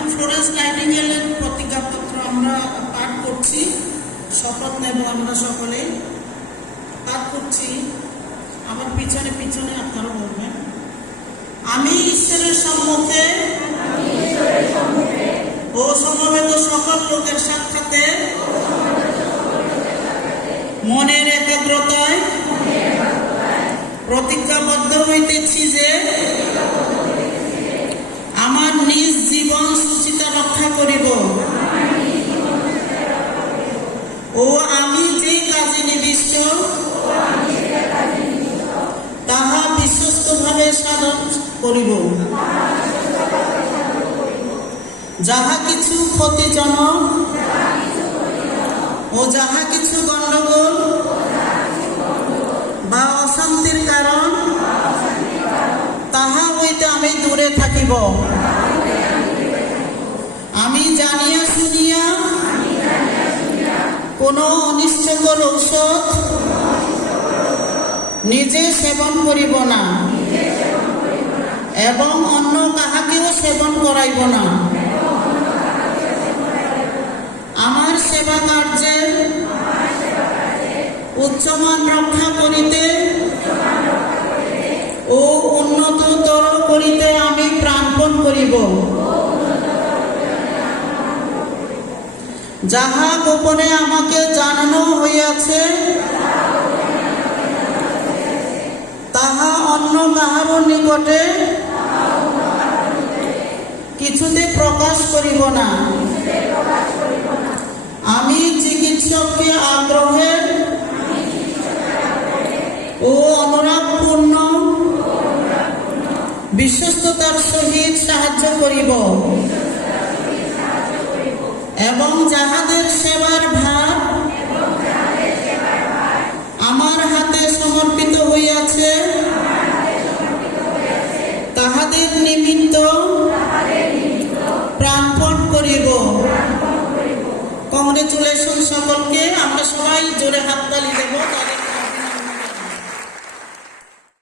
এখন ফ্লোরেন্স নাইটিঙ্গেলের প্রতিজ্ঞাপত্র আমরা পাঠ করছি। শপথ নেব আমরা সকলে। পাঠ করছি। আমার পিছনে পিছনে আপনারা বলবেন। আমি ঈশ্বরের সম্মুখে ও সমবেত সকল লোকের সাক্ষাতে মনের একাগ্রতায় প্রতিজ্ঞাবদ্ধ হইতেছি যে আমার নিজ জীবন সুচিতা রক্ষা করিব ও আমি যে নির্দিষ্ট তাহা বিশ্বস্তভাবে সাধন করিব। যাহা কিছু ক্ষতিজনক ও যাহা কিছু গণ্ডগোল বা অশান্তির কারণ, তাহা হইতে আমি দূরে থাকিব। আমি জানিয়া কোনো অনিষ্টকর ঔষধ? নিজে সেবন করিব না। এবং অন্য কাহাকেও সেবন করাইব না। আমার সেবা কার্যের উচ্চমান রক্ষা করিতে ও উন্নততর করিতে আমি প্রাণপণ করিব। যাহা গোপনে আমাকে জানানো হইয়াছে, তাহা অন্য কাহারও নিকটে কিছুতে প্রকাশ করিব না। আমি চিকিৎসককে আগ্রহের ও অনুরাগপূর্ণ বিশ্বস্ততার সহিত সাহায্য করিব। এবং যাহাদের সেবার ভার আমার হাতে সমর্পিত হইয়াছে তাহাদের নিমিত্ত প্রাণপণ করিব। কংগ্রেচুলেশন সকলকে। আমরা সবাই জোরে